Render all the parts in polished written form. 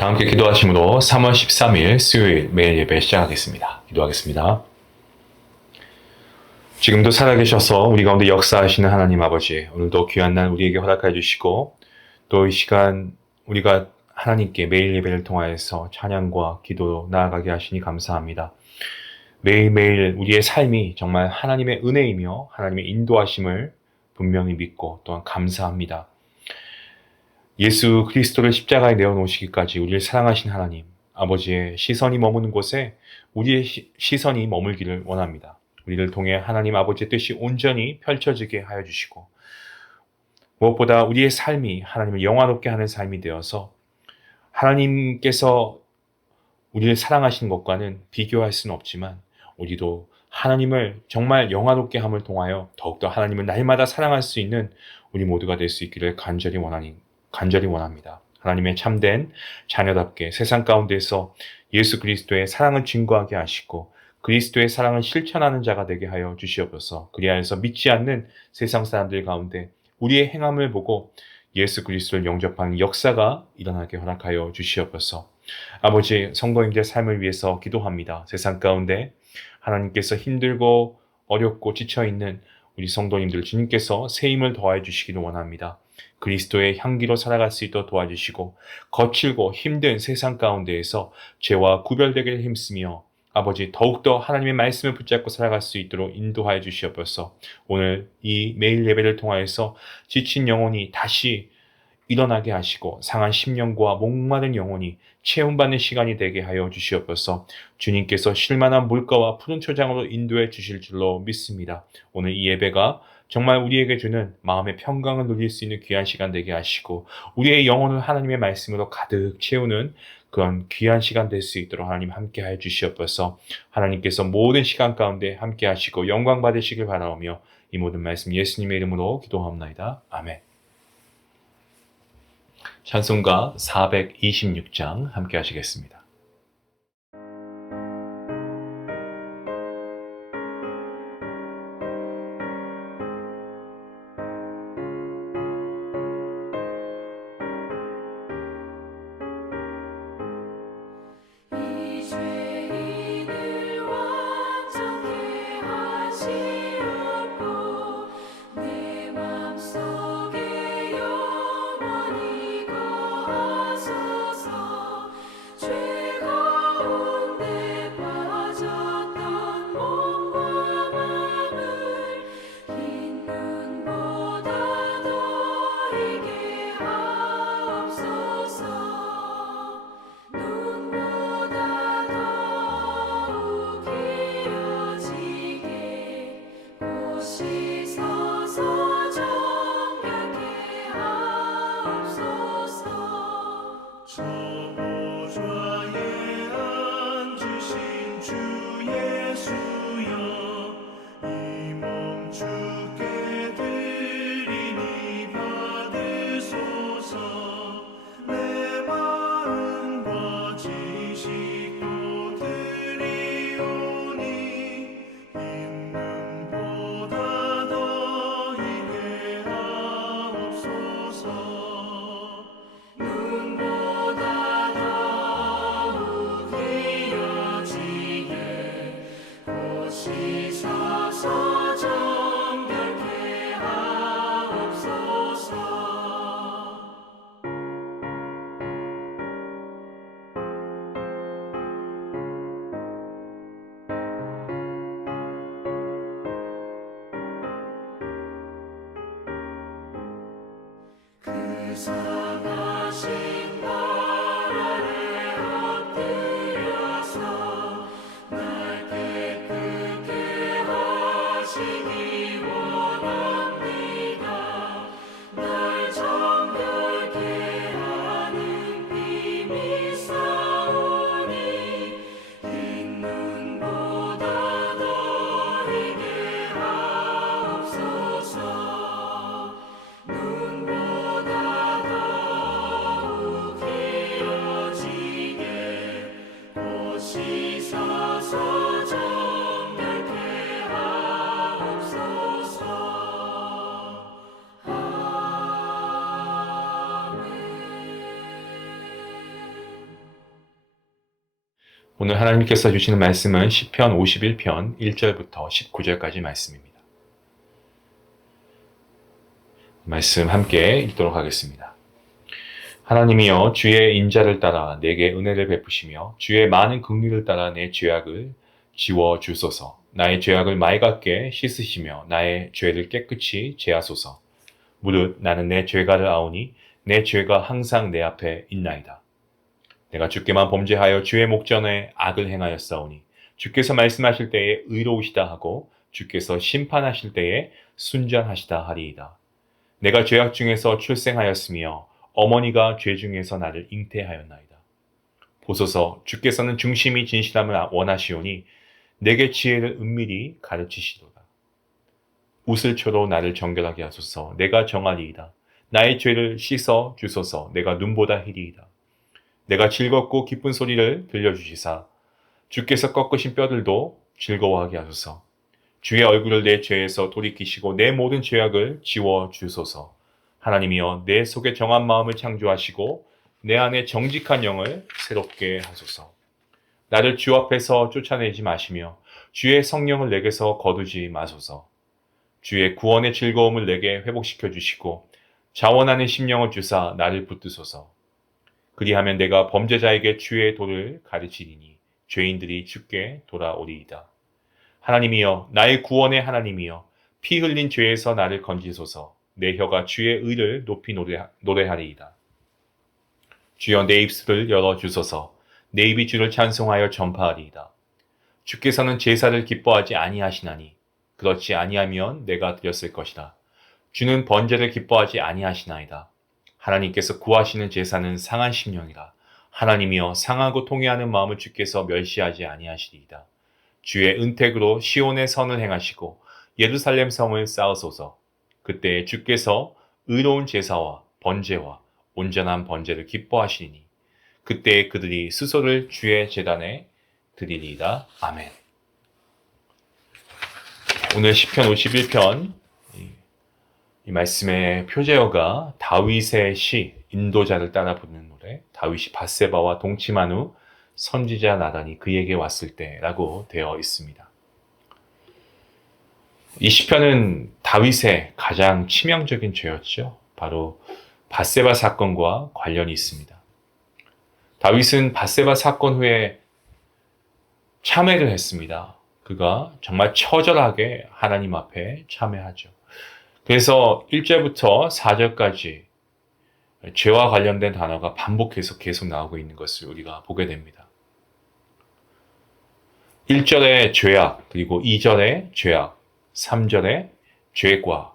다 함께 기도하심으로 3월 13일 수요일 매일 예배 시작하겠습니다. 기도하겠습니다. 지금도 살아계셔서 우리 가운데 역사하시는 하나님 아버지, 오늘도 귀한 날 우리에게 허락해 주시고 또 이 시간 우리가 하나님께 매일 예배를 통하여서 찬양과 기도로 나아가게 하시니 감사합니다. 매일매일 우리의 삶이 정말 하나님의 은혜이며 하나님의 인도하심을 분명히 믿고 또한 감사합니다. 예수 그리스도를 십자가에 내어놓으시기까지 우리를 사랑하신 하나님, 아버지의 시선이 머무는 곳에 우리의 시선이 머물기를 원합니다. 우리를 통해 하나님 아버지의 뜻이 온전히 펼쳐지게 하여 주시고 무엇보다 우리의 삶이 하나님을 영화롭게 하는 삶이 되어서 하나님께서 우리를 사랑하시는 것과는 비교할 수는 없지만 우리도 하나님을 정말 영화롭게 함을 통하여 더욱더 하나님을 날마다 사랑할 수 있는 우리 모두가 될 수 있기를 간절히 원합니다. 하나님의 참된 자녀답게 세상 가운데서 예수 그리스도의 사랑을 증거하게 하시고 그리스도의 사랑을 실천하는 자가 되게 하여 주시옵소서. 그리하여서 믿지 않는 세상 사람들 가운데 우리의 행함을 보고 예수 그리스도를 영접하는 역사가 일어나게 허락하여 주시옵소서. 아버지, 성도님들의 삶을 위해서 기도합니다. 세상 가운데 하나님께서 힘들고 어렵고 지쳐있는 우리 성도님들 주님께서 새 힘을 더해 주시기를 원합니다. 그리스도의 향기로 살아갈 수 있도록 도와주시고 거칠고 힘든 세상 가운데에서 죄와 구별되기를 힘쓰며 아버지 더욱더 하나님의 말씀을 붙잡고 살아갈 수 있도록 인도하여 주시옵소서. 오늘 이 매일 예배를 통하여서 지친 영혼이 다시 일어나게 하시고 상한 심령과 목마른 영혼이 체험받는 시간이 되게 하여 주시옵소서. 주님께서 쉴만한 물가와 푸른 초장으로 인도해 주실 줄로 믿습니다. 오늘 이 예배가 정말 우리에게 주는 마음의 평강을 누릴 수 있는 귀한 시간 되게 하시고 우리의 영혼을 하나님의 말씀으로 가득 채우는 그런 귀한 시간 될 수 있도록 하나님 함께 하여 주시옵소서. 하나님께서 모든 시간 가운데 함께 하시고 영광 받으시길 바라오며 이 모든 말씀 예수님의 이름으로 기도하옵나이다. 아멘. 찬송가 426장 함께 하시겠습니다. 눈보다 오늘 하나님께서 주시는 말씀은 시편 51편 1절부터 19절까지 말씀입니다. 말씀 함께 읽도록 하겠습니다. 하나님이여 주의 인자를 따라 내게 은혜를 베푸시며 주의 많은 긍휼을 따라 내 죄악을 지워 주소서. 나의 죄악을 맑게 씻으시며 나의 죄를 깨끗이 제하소서. 무릇 나는 내 죄가를 아오니 내 죄가 항상 내 앞에 있나이다. 내가 주께만 범죄하여 주의 목전에 악을 행하였사오니 주께서 말씀하실 때에 의로우시다 하고 주께서 심판하실 때에 순전하시다 하리이다. 내가 죄악 중에서 출생하였으며 어머니가 죄 중에서 나를 잉태하였나이다. 보소서 주께서는 중심이 진실함을 원하시오니 내게 지혜를 은밀히 가르치시도다. 웃을초로 나를 정결하게 하소서. 내가 정하리이다. 나의 죄를 씻어 주소서. 내가 눈보다 희리이다. 내가 즐겁고 기쁜 소리를 들려주시사 주께서 꺾으신 뼈들도 즐거워하게 하소서. 주의 얼굴을 내 죄에서 돌이키시고 내 모든 죄악을 지워 주소서. 하나님이여 내 속에 정한 마음을 창조하시고 내 안에 정직한 영을 새롭게 하소서. 나를 주 앞에서 쫓아내지 마시며 주의 성령을 내게서 거두지 마소서. 주의 구원의 즐거움을 내게 회복시켜 주시고 자원하는 심령을 주사 나를 붙드소서. 그리하면 내가 범죄자에게 주의 도를 가르치리니 죄인들이 주께 돌아오리이다. 하나님이여 나의 구원의 하나님이여 피 흘린 죄에서 나를 건지소서. 내 혀가 주의 의를 높이 노래하리이다. 주여 내 입술을 열어주소서. 내 입이 주를 찬송하여 전파하리이다. 주께서는 제사를 기뻐하지 아니하시나니 그렇지 아니하면 내가 드렸을 것이다. 주는 번제를 기뻐하지 아니하시나이다. 하나님께서 구하시는 제사는 상한 심령이라. 하나님이여 상하고 통회하는 마음을 주께서 멸시하지 아니하시리이다. 주의 은택으로 시온의 선을 행하시고 예루살렘 성을 쌓으소서. 그때 주께서 의로운 제사와 번제와 온전한 번제를 기뻐하시리니 그때 그들이 수소를 주의 제단에 드리리이다. 아멘. 오늘 시편 51편 이 말씀의 표제어가 다윗의 시 인도자를 따라 부르는 노래, 다윗이 밧세바와 동침한 후 선지자 나단이 그에게 왔을 때라고 되어 있습니다. 이 시편은 다윗의 가장 치명적인 죄였죠. 바로 밧세바 사건과 관련이 있습니다. 다윗은 밧세바 사건 후에 참회를 했습니다. 그가 정말 처절하게 하나님 앞에 참회하죠. 그래서 1절부터 4절까지 죄와 관련된 단어가 반복해서 계속 나오고 있는 것을 우리가 보게 됩니다. 1절에 죄악, 그리고 2절에 죄악, 3절에 죄과,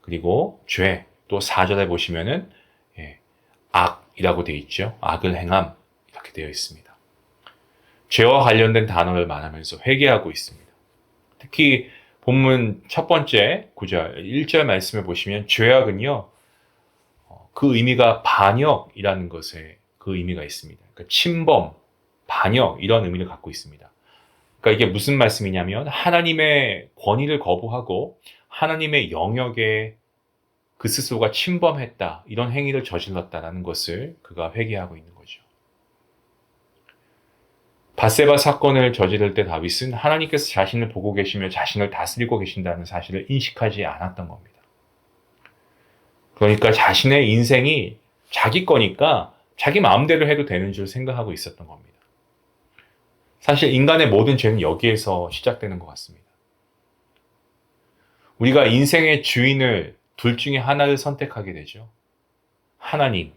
그리고 죄, 또 4절에 보시면은 악이라고 되어 있죠. 악을 행함 이렇게 되어 있습니다. 죄와 관련된 단어를 말하면서 회개하고 있습니다. 특히 본문 첫 번째 9절, 1절 말씀을 보시면 죄악은요, 그 의미가 반역이라는 것에 그 의미가 있습니다. 그러니까 침범, 반역 이런 의미를 갖고 있습니다. 그러니까 이게 무슨 말씀이냐면 하나님의 권위를 거부하고 하나님의 영역에 그 스스로가 침범했다, 이런 행위를 저질렀다라는 것을 그가 회개하고 있는 거죠. 밧세바 사건을 저지를 때 다윗은 하나님께서 자신을 보고 계시며 자신을 다스리고 계신다는 사실을 인식하지 않았던 겁니다. 그러니까 자신의 인생이 자기 거니까 자기 마음대로 해도 되는 줄 생각하고 있었던 겁니다. 사실 인간의 모든 죄는 여기에서 시작되는 것 같습니다. 우리가 인생의 주인을 둘 중에 하나를 선택하게 되죠. 하나님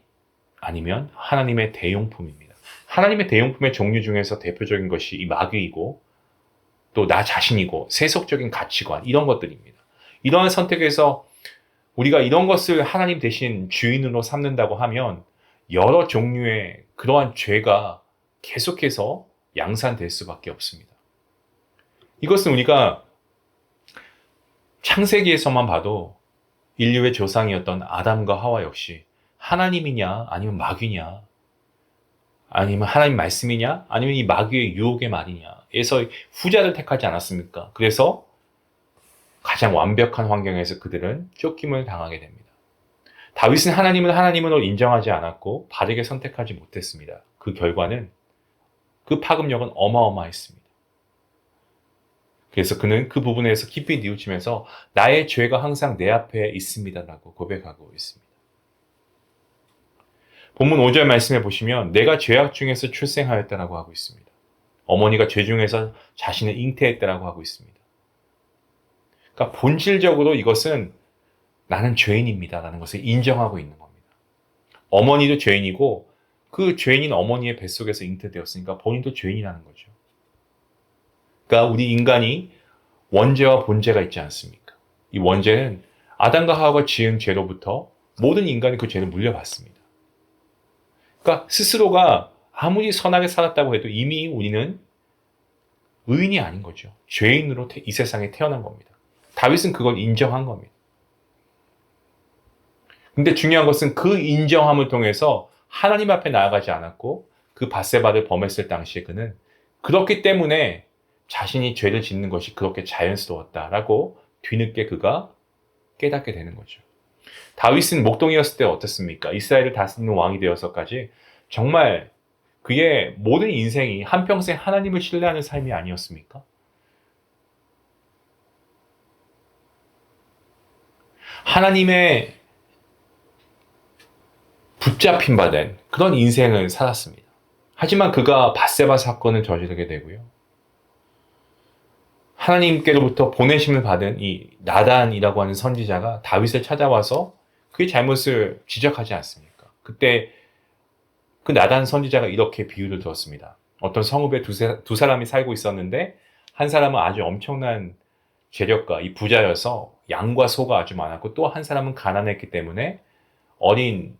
아니면 하나님의 대용품입니다. 하나님의 대용품의 종류 중에서 대표적인 것이 이 마귀이고 또 나 자신이고 세속적인 가치관 이런 것들입니다. 이러한 선택에서 우리가 이런 것을 하나님 대신 주인으로 삼는다고 하면 여러 종류의 그러한 죄가 계속해서 양산될 수밖에 없습니다. 이것은 우리가 창세기에서만 봐도 인류의 조상이었던 아담과 하와 역시 하나님이냐 아니면 마귀냐 아니면 하나님 말씀이냐 아니면 이 마귀의 유혹의 말이냐에서 후자를 택하지 않았습니까? 그래서 가장 완벽한 환경에서 그들은 쫓김을 당하게 됩니다. 다윗은 하나님을 하나님으로 인정하지 않았고 바르게 선택하지 못했습니다. 그 결과는 그 파급력은 어마어마했습니다. 그래서 그는 그 부분에서 깊이 뉘우치면서 나의 죄가 항상 내 앞에 있습니다라고 고백하고 있습니다. 본문 5절 말씀해 보시면 내가 죄악 중에서 출생하였다라고 하고 있습니다. 어머니가 죄 중에서 자신을 잉태했다라고 하고 있습니다. 그러니까 본질적으로 이것은 나는 죄인입니다라는 것을 인정하고 있는 겁니다. 어머니도 죄인이고 그 죄인인 어머니의 뱃속에서 잉태되었으니까 본인도 죄인이라는 거죠. 그러니까 우리 인간이 원죄와 본죄가 있지 않습니까? 이 원죄는 아담과 하와가 지은 죄로부터 모든 인간이 그 죄를 물려받습니다. 그러니까 스스로가 아무리 선하게 살았다고 해도 이미 우리는 의인이 아닌 거죠. 죄인으로 이 세상에 태어난 겁니다. 다윗은 그걸 인정한 겁니다. 근데 중요한 것은 그 인정함을 통해서 하나님 앞에 나아가지 않았고 그 밧세바를 범했을 당시에 그는 그렇기 때문에 자신이 죄를 짓는 것이 그렇게 자연스러웠다라고 뒤늦게 그가 깨닫게 되는 거죠. 다윗은 목동이었을 때 어떻습니까? 이스라엘을 다스리는 왕이 되어서까지 정말 그의 모든 인생이 한평생 하나님을 신뢰하는 삶이 아니었습니까? 하나님의 붙잡힌 바 된 그런 인생을 살았습니다. 하지만 그가 밧세바 사건을 저지르게 되고요. 하나님께로부터 보내심을 받은 이 나단이라고 하는 선지자가 다윗을 찾아와서 그의 잘못을 지적하지 않습니까? 그때 그 나단 선지자가 이렇게 비유를 들었습니다. 어떤 성읍에 두 사람이 살고 있었는데 한 사람은 아주 엄청난 재력가, 이 부자여서 양과 소가 아주 많았고 또 한 사람은 가난했기 때문에 어린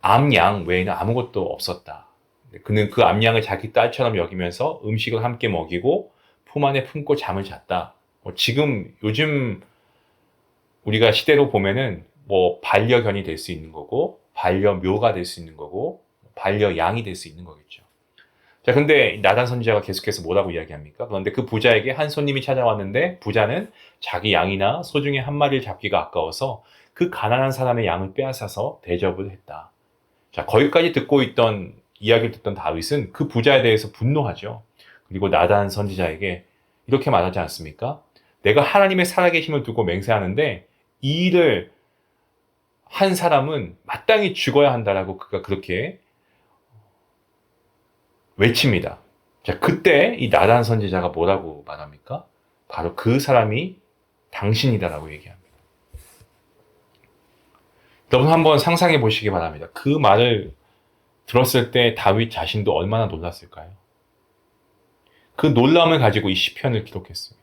암양 외에는 아무것도 없었다. 그는 그 암양을 자기 딸처럼 여기면서 음식을 함께 먹이고 품 안에 품고 잠을 잤다. 지금 요즘 우리가 시대로 보면은 반려견이 될 수 있는 거고 반려묘가 될 수 있는 거고 반려양이 될 수 있는 거겠죠. 자, 근데 나단 선지자가 계속해서 뭐라고 이야기합니까? 그런데 그 부자에게 한 손님이 찾아왔는데 부자는 자기 양이나 소 중에 한 마리를 잡기가 아까워서 그 가난한 사람의 양을 빼앗아서 대접을 했다. 자, 거기까지 이야기를 듣던 다윗은 그 부자에 대해서 분노하죠. 그리고 나단 선지자에게 이렇게 말하지 않습니까? 내가 하나님의 살아계심을 두고 맹세하는데 이 일을 한 사람은 마땅히 죽어야 한다라고 그가 그렇게 외칩니다. 자, 그때 이 나단 선지자가 뭐라고 말합니까? 바로 그 사람이 당신이다라고 얘기합니다. 여러분 한번 상상해 보시기 바랍니다. 그 말을 들었을 때 다윗 자신도 얼마나 놀랐을까요? 그 놀람을 가지고 이 시편을 기록했습니다.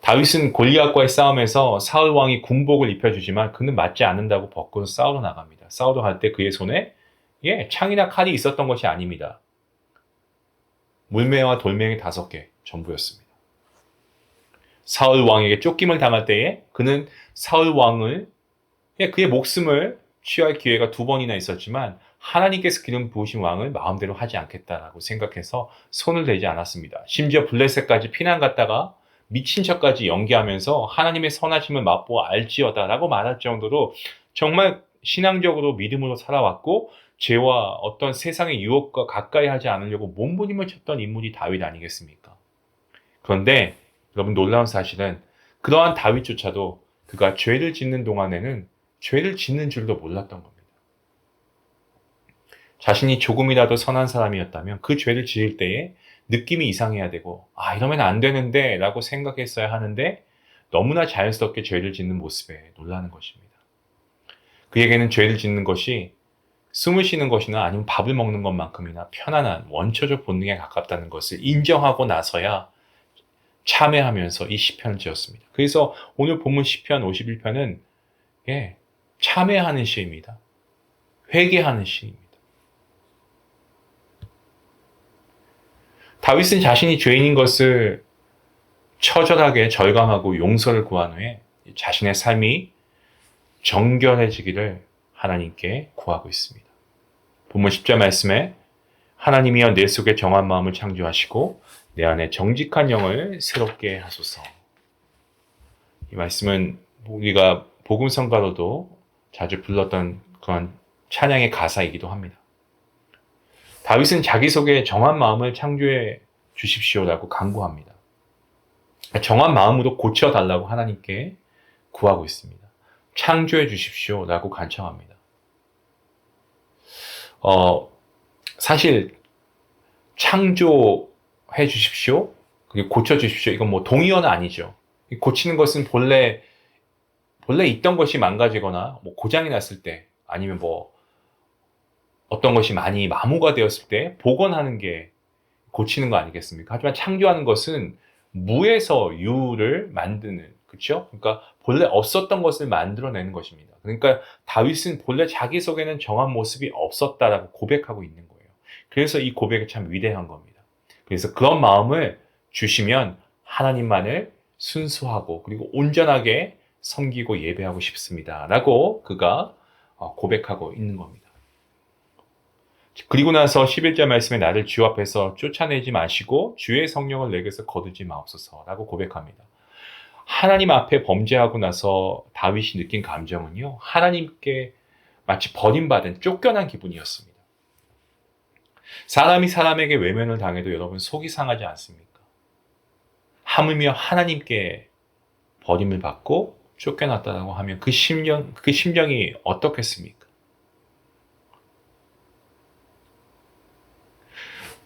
다윗은 골리앗과의 싸움에서 사울 왕이 군복을 입혀주지만 그는 맞지 않는다고 벗고 싸우러 나갑니다. 싸우러 갈 때 그의 손에 창이나 칼이 있었던 것이 아닙니다. 물매와 돌멩이 5개 전부였습니다. 사울 왕에게 쫓김을 당할 때에 그는 사울 왕을 그의 목숨을 취할 기회가 2번이나 있었지만 하나님께서 기름 부으신 왕을 마음대로 하지 않겠다라고 생각해서 손을 대지 않았습니다. 심지어 블레셋까지 피난 갔다가 미친 척까지 연기하면서 하나님의 선하심을 맛보아 알지어다라고 말할 정도로 정말 신앙적으로 믿음으로 살아왔고 죄와 어떤 세상의 유혹과 가까이 하지 않으려고 몸부림을 쳤던 인물이 다윗 아니겠습니까? 그런데 여러분 놀라운 사실은 그러한 다윗조차도 그가 죄를 짓는 동안에는 죄를 짓는 줄도 몰랐던 겁니다. 자신이 조금이라도 선한 사람이었다면 그 죄를 지을 때에 느낌이 이상해야 되고 이러면 안 되는데 라고 생각했어야 하는데 너무나 자연스럽게 죄를 짓는 모습에 놀라는 것입니다. 그에게는 죄를 짓는 것이 숨을 쉬는 것이나 아니면 밥을 먹는 것만큼이나 편안한 원초적 본능에 가깝다는 것을 인정하고 나서야 참회하면서 이 시편을 지었습니다. 그래서 오늘 본문 시편 51편은 참회하는 시입니다. 회개하는 시입니다. 다윗은 자신이 죄인인 것을 처절하게 절감하고 용서를 구한 후에 자신의 삶이 정결해지기를 하나님께 구하고 있습니다. 본문 10절 말씀에 하나님이여 내 속에 정한 마음을 창조하시고 내 안에 정직한 영을 새롭게 하소서. 이 말씀은 우리가 복음성가로도 자주 불렀던 그런 찬양의 가사이기도 합니다. 다윗은 자기 속에 정한 마음을 창조해 주십시오라고 간구합니다. 정한 마음으로 고쳐달라고 하나님께 구하고 있습니다. 창조해 주십시오라고 간청합니다. 사실 창조해 주십시오, 그리고 고쳐 주십시오, 이건 뭐 동의어는 아니죠. 고치는 것은 본래 있던 것이 망가지거나 뭐 고장이 났을 때, 아니면 뭐 어떤 것이 많이 마모가 되었을 때 복원하는 게 고치는 거 아니겠습니까? 하지만 창조하는 것은 무에서 유를 만드는, 그렇죠? 그러니까 본래 없었던 것을 만들어내는 것입니다. 그러니까 다윗은 본래 자기 속에는 정한 모습이 없었다라고 고백하고 있는 거예요. 그래서 이 고백이 참 위대한 겁니다. 그래서 그런 마음을 주시면 하나님만을 순수하고 그리고 온전하게 섬기고 예배하고 싶습니다 라고 그가 고백하고 있는 겁니다. 그리고 나서 11절 말씀에 나를 주 앞에서 쫓아내지 마시고 주의 성령을 내게서 거두지 마옵소서라고 고백합니다. 하나님 앞에 범죄하고 나서 다윗이 느낀 감정은요, 하나님께 마치 버림받은 쫓겨난 기분이었습니다. 사람이 사람에게 외면을 당해도 여러분 속이 상하지 않습니까? 하물며 하나님께 버림을 받고 쫓겨났다고 하면 그 심정이 어떻겠습니까?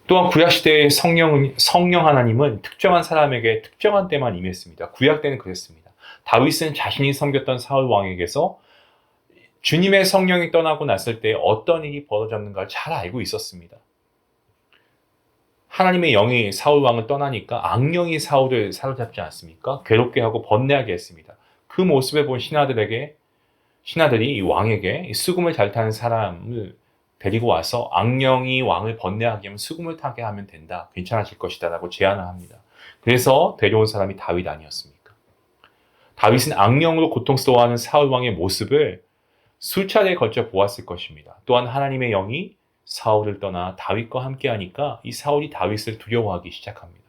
또한 구약시대의 성령 하나님은 특정한 사람에게 특정한 때만 임했습니다. 구약 때는 그랬습니다. 다윗은 자신이 섬겼던 사울 왕에게서 주님의 성령이 떠나고 났을 때 어떤 일이 벌어졌는가 잘 알고 있었습니다. 하나님의 영이 사울 왕을 떠나니까 악령이 사울을 사로잡지 않습니까? 괴롭게 하고 번뇌하게 했습니다. 그 모습을 본 신하들이 이 왕에게 수금을 잘 타는 사람을 데리고 와서 악령이 왕을 번뇌하게 하면 수금을 타게 하면 된다, 괜찮아질 것이다 라고 제안을 합니다. 그래서 데려온 사람이 다윗 아니었습니까? 다윗은 악령으로 고통스러워하는 사울 왕의 모습을 수차례에 걸쳐 보았을 것입니다. 또한 하나님의 영이 사울을 떠나 다윗과 함께하니까 이 사울이 다윗을 두려워하기 시작합니다.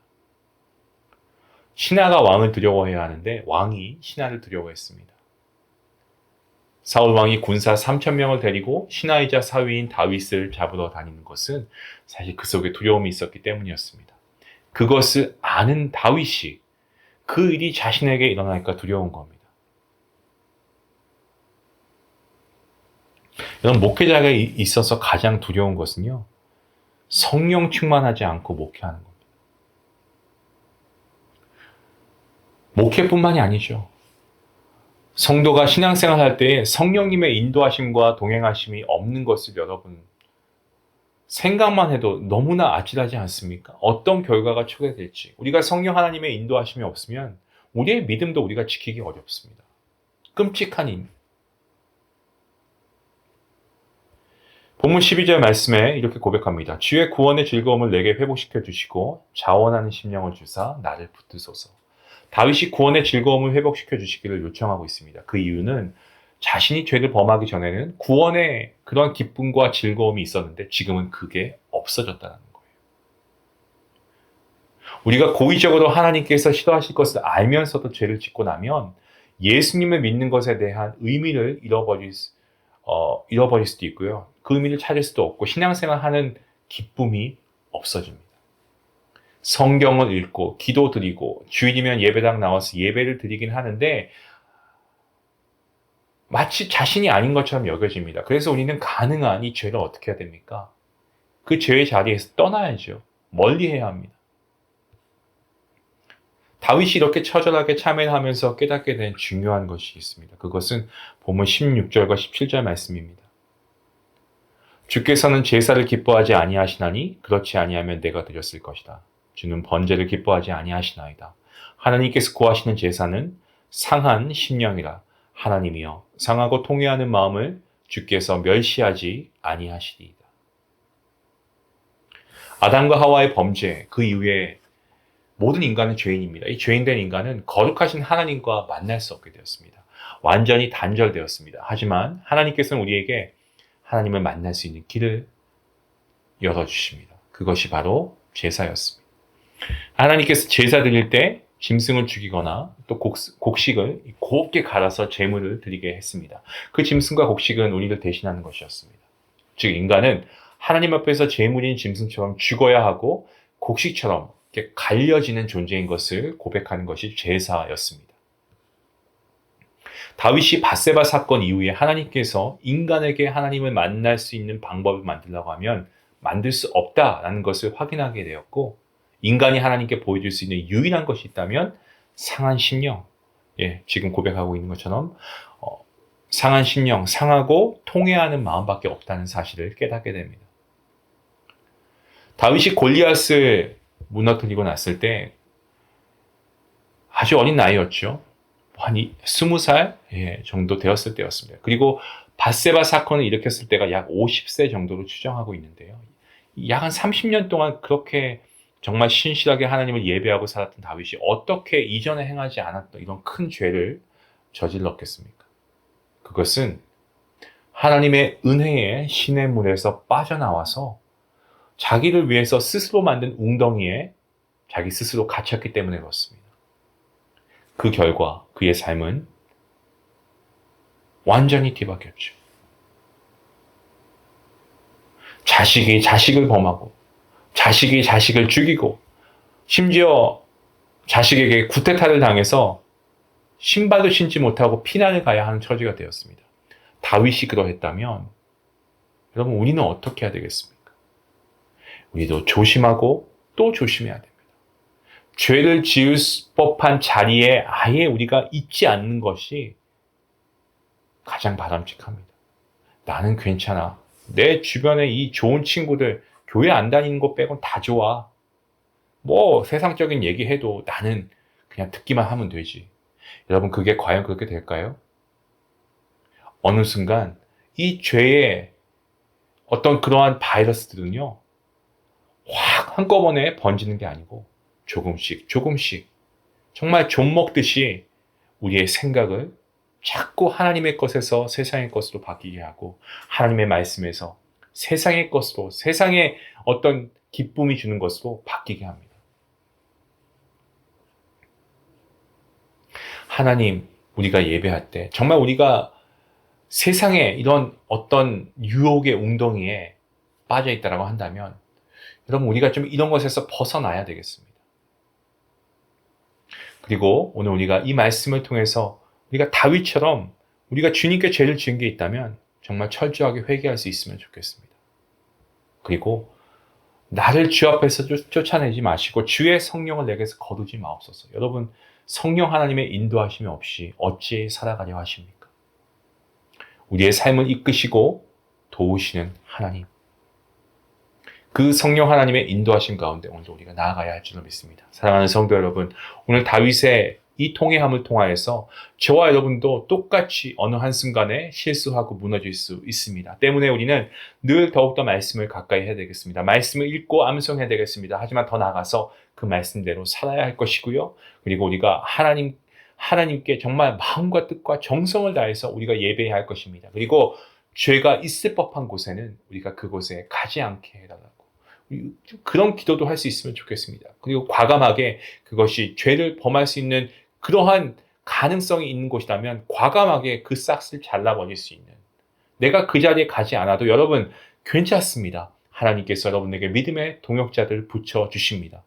신하가 왕을 두려워해야 하는데 왕이 신하를 두려워했습니다. 사울 왕이 군사 3,000명을 데리고 신하이자 사위인 다윗을 잡으러 다니는 것은 사실 그 속에 두려움이 있었기 때문이었습니다. 그것을 아는 다윗이 그 일이 자신에게 일어날까 두려운 겁니다. 여러분, 목회자가 있어서 가장 두려운 것은요, 성령 충만하지 않고 목회하는 겁니다. 목회뿐만이 아니죠. 성도가 신앙생활 할 때 성령님의 인도하심과 동행하심이 없는 것을 여러분 생각만 해도 너무나 아찔하지 않습니까? 어떤 결과가 초래될지. 우리가 성령 하나님의 인도하심이 없으면 우리의 믿음도 우리가 지키기 어렵습니다. 끔찍한 일. 본문 12절 말씀에 이렇게 고백합니다. 주의 구원의 즐거움을 내게 회복시켜 주시고 자원하는 심령을 주사 나를 붙드소서. 다윗이 구원의 즐거움을 회복시켜 주시기를 요청하고 있습니다. 그 이유는 자신이 죄를 범하기 전에는 구원의 그런 기쁨과 즐거움이 있었는데 지금은 그게 없어졌다는 거예요. 우리가 고의적으로 하나님께서 싫어하실 것을 알면서도 죄를 짓고 나면 예수님을 믿는 것에 대한 의미를 잃어버릴 수도 있고요. 그 의미를 찾을 수도 없고 신앙생활하는 기쁨이 없어집니다. 성경을 읽고 기도 드리고 주일이면 예배당 나와서 예배를 드리긴 하는데 마치 자신이 아닌 것처럼 여겨집니다. 그래서 우리는 가능한 이 죄를 어떻게 해야 됩니까? 그 죄의 자리에서 떠나야죠. 멀리해야 합니다. 다윗이 이렇게 처절하게 참회를 하면서 깨닫게 된 중요한 것이 있습니다. 그것은 본문 16절과 17절 말씀입니다. 주께서는 제사를 기뻐하지 아니하시나니 그렇지 아니하면 내가 드렸을 것이다. 주는 번제를 기뻐하지 아니하시나이다. 하나님께서 구하시는 제사는 상한 심령이라. 하나님이여 상하고 통회하는 마음을 주께서 멸시하지 아니하시리이다. 아담과 하와의 범죄, 그 이후에 모든 인간은 죄인입니다. 이 죄인된 인간은 거룩하신 하나님과 만날 수 없게 되었습니다. 완전히 단절되었습니다. 하지만 하나님께서는 우리에게 하나님을 만날 수 있는 길을 열어주십니다. 그것이 바로 제사였습니다. 하나님께서 제사 드릴 때 짐승을 죽이거나 또 곡식을 곱게 갈아서 제물을 드리게 했습니다. 그 짐승과 곡식은 우리를 대신하는 것이었습니다. 즉 인간은 하나님 앞에서 제물인 짐승처럼 죽어야 하고 곡식처럼 이렇게 갈려지는 존재인 것을 고백하는 것이 제사였습니다. 다윗이 밧세바 사건 이후에 하나님께서 인간에게 하나님을 만날 수 있는 방법을 만들려고 하면 만들 수 없다라는 것을 확인하게 되었고, 인간이 하나님께 보여줄 수 있는 유일한 것이 있다면 상한 심령, 지금 고백하고 있는 것처럼 상한 심령, 상하고 통회하는 마음밖에 없다는 사실을 깨닫게 됩니다. 다윗이 골리앗을 무너뜨리고 났을 때 아주 어린 나이였죠. 한 20살 정도 되었을 때였습니다. 그리고 밧세바 사건을 일으켰을 때가 약 50세 정도로 추정하고 있는데요. 약 한 30년 동안 그렇게 정말 신실하게 하나님을 예배하고 살았던 다윗이 어떻게 이전에 행하지 않았던 이런 큰 죄를 저질렀겠습니까? 그것은 하나님의 은혜의 시냇물에서 빠져나와서 자기를 위해서 스스로 만든 웅덩이에 자기 스스로 갇혔기 때문에 그렇습니다. 그 결과 그의 삶은 완전히 뒤바뀌었죠. 자식이 자식을 범하고 자식이 자식을 죽이고 심지어 자식에게 구테타를 당해서 신발도 신지 못하고 피난을 가야 하는 처지가 되었습니다. 다윗이 그러했다면 여러분 우리는 어떻게 해야 되겠습니까? 우리도 조심하고 또 조심해야 됩니다. 죄를 지을 법한 자리에 아예 우리가 있지 않는 것이 가장 바람직합니다. 나는 괜찮아. 내 주변에 이 좋은 친구들 교회 안 다니는 거 빼곤 다 좋아. 뭐 세상적인 얘기해도 나는 그냥 듣기만 하면 되지. 여러분 그게 과연 그렇게 될까요? 어느 순간 이 죄의 어떤 그러한 바이러스들은요, 확 한꺼번에 번지는 게 아니고 조금씩 정말 좀 먹듯이 우리의 생각을 자꾸 하나님의 것에서 세상의 것으로 바뀌게 하고 하나님의 말씀에서 세상의 것으로, 세상의 어떤 기쁨이 주는 것으로 바뀌게 합니다. 하나님, 우리가 예배할 때 정말 우리가 세상에 이런 어떤 유혹의 웅덩이에 빠져 있다고 한다면 여러분 우리가 좀 이런 것에서 벗어나야 되겠습니다. 그리고 오늘 우리가 이 말씀을 통해서 우리가 다윗처럼 우리가 주님께 죄를 지은 게 있다면 정말 철저하게 회개할 수 있으면 좋겠습니다. 그리고 나를 주 앞에서 쫓아내지 마시고 주의 성령을 내게서 거두지 마옵소서. 여러분 성령 하나님의 인도하심이 없이 어찌 살아가려 하십니까? 우리의 삶을 이끄시고 도우시는 하나님, 그 성령 하나님의 인도하심 가운데 오늘 우리가 나아가야 할 줄로 믿습니다. 사랑하는 성도 여러분, 오늘 다윗의 이 통회함을 통하여서 저와 여러분도 똑같이 어느 한순간에 실수하고 무너질 수 있습니다. 때문에 우리는 늘 더욱더 말씀을 가까이 해야 되겠습니다. 말씀을 읽고 암송해야 되겠습니다. 하지만 더 나아가서 그 말씀대로 살아야 할 것이고요. 그리고 우리가 하나님께 정말 마음과 뜻과 정성을 다해서 우리가 예배해야 할 것입니다. 그리고 죄가 있을 법한 곳에는 우리가 그곳에 가지 않게 해달라고. 그런 기도도 할 수 있으면 좋겠습니다. 그리고 과감하게 그것이 죄를 범할 수 있는 그러한 가능성이 있는 곳이라면 과감하게 그 싹을 잘라버릴 수 있는, 내가 그 자리에 가지 않아도 여러분 괜찮습니다. 하나님께서 여러분에게 믿음의 동역자들을 붙여주십니다.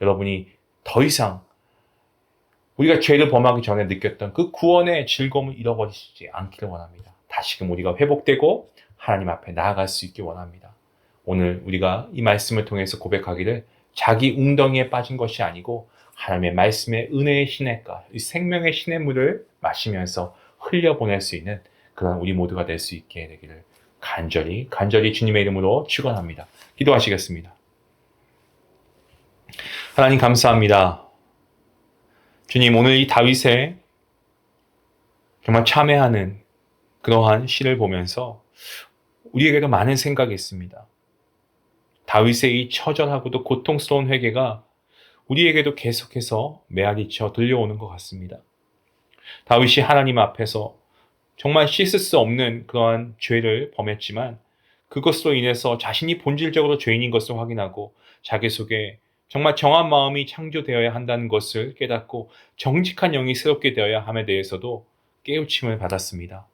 여러분이 더 이상 우리가 죄를 범하기 전에 느꼈던 그 구원의 즐거움을 잃어버리지 않기를 원합니다. 다시금 우리가 회복되고 하나님 앞에 나아갈 수 있길 원합니다. 오늘 우리가 이 말씀을 통해서 고백하기를 자기 웅덩이에 빠진 것이 아니고 하나님의 말씀의 은혜의 시냇가, 이 생명의 시냇물을 마시면서 흘려보낼 수 있는 그런 우리 모두가 될 수 있게 되기를 간절히 주님의 이름으로 축원합니다. 기도하시겠습니다. 하나님 감사합니다. 주님, 오늘 이 다윗의 정말 참회하는 그러한 시를 보면서 우리에게도 많은 생각이 있습니다. 다윗의 이 처절하고도 고통스러운 회개가 우리에게도 계속해서 메아리쳐 들려오는 것 같습니다. 다윗이 하나님 앞에서 정말 씻을 수 없는 그러한 죄를 범했지만 그것으로 인해서 자신이 본질적으로 죄인인 것을 확인하고 자기 속에 정말 정한 마음이 창조되어야 한다는 것을 깨닫고 정직한 영이 새롭게 되어야 함에 대해서도 깨우침을 받았습니다.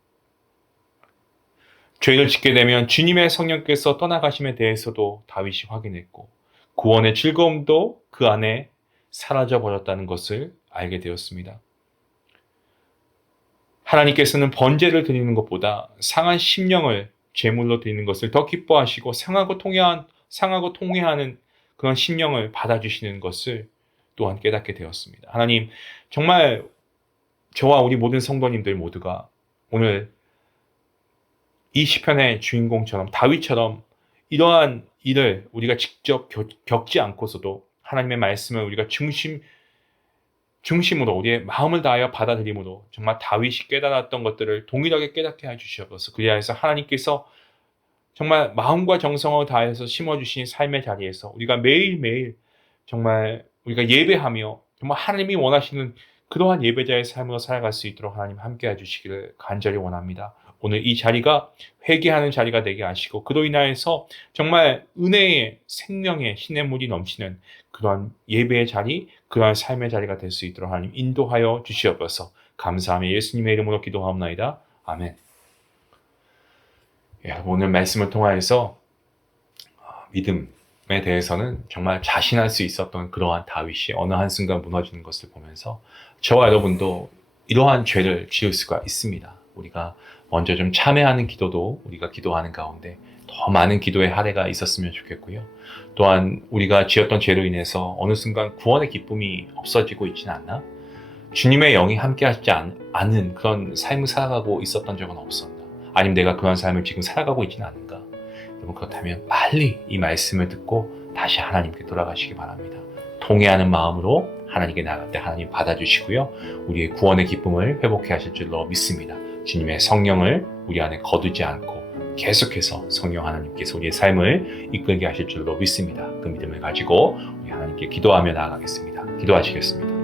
죄를 짓게 되면 주님의 성령께서 떠나가심에 대해서도 다윗이 확인했고 구원의 즐거움도 그 안에 사라져 버렸다는 것을 알게 되었습니다. 하나님께서는 번제를 드리는 것보다 상한 심령을 제물로 드리는 것을 더 기뻐하시고 상하고 통회하는 그런 심령을 받아주시는 것을 또한 깨닫게 되었습니다. 하나님, 정말 저와 우리 모든 성도님들 모두가 오늘 이 시편의 주인공처럼 다윗처럼 이러한 일을 우리가 직접 겪지 않고서도 하나님의 말씀을 우리가 중심으로 우리의 마음을 다하여 받아들임으로 정말 다윗이 깨달았던 것들을 동일하게 깨닫게 해주시옵소서. 그리하여서 하나님께서 정말 마음과 정성을 다해서 심어주신 삶의 자리에서 우리가 매일매일 정말 우리가 예배하며 정말 하나님이 원하시는 그러한 예배자의 삶으로 살아갈 수 있도록 하나님 함께 해주시기를 간절히 원합니다. 오늘 이 자리가 회개하는 자리가 되게 하시고 그로 인하여서 정말 은혜의 생명의 신의 물이 넘치는 그러한 예배의 자리, 그러한 삶의 자리가 될 수 있도록 하나님 인도하여 주시옵소서. 감사하며 예수님의 이름으로 기도하옵나이다. 아멘. 오늘 말씀을 통하여서 믿음에 대해서는 정말 자신할 수 있었던 그러한 다윗이 어느 한순간 무너지는 것을 보면서 저와 여러분도 이러한 죄를 지을 수가 있습니다. 우리가 먼저 좀 참회하는 기도도 우리가 기도하는 가운데 더 많은 기도의 할애가 있었으면 좋겠고요. 또한 우리가 지었던 죄로 인해서 어느 순간 구원의 기쁨이 없어지고 있지는 않나? 주님의 영이 함께 하지 않은 그런 삶을 살아가고 있었던 적은 없었나? 아니면 내가 그런 삶을 지금 살아가고 있지는 않은가? 여러분 그렇다면 빨리 이 말씀을 듣고 다시 하나님께 돌아가시기 바랍니다. 통회하는 마음으로 하나님께 나갈 때 하나님 받아주시고요. 우리의 구원의 기쁨을 회복해 하실 줄로 믿습니다. 주님의 성령을 우리 안에 거두지 않고 계속해서 성령 하나님께서 우리의 삶을 이끌게 하실 줄로 믿습니다. 그 믿음을 가지고 우리 하나님께 기도하며 나아가겠습니다. 기도하시겠습니다.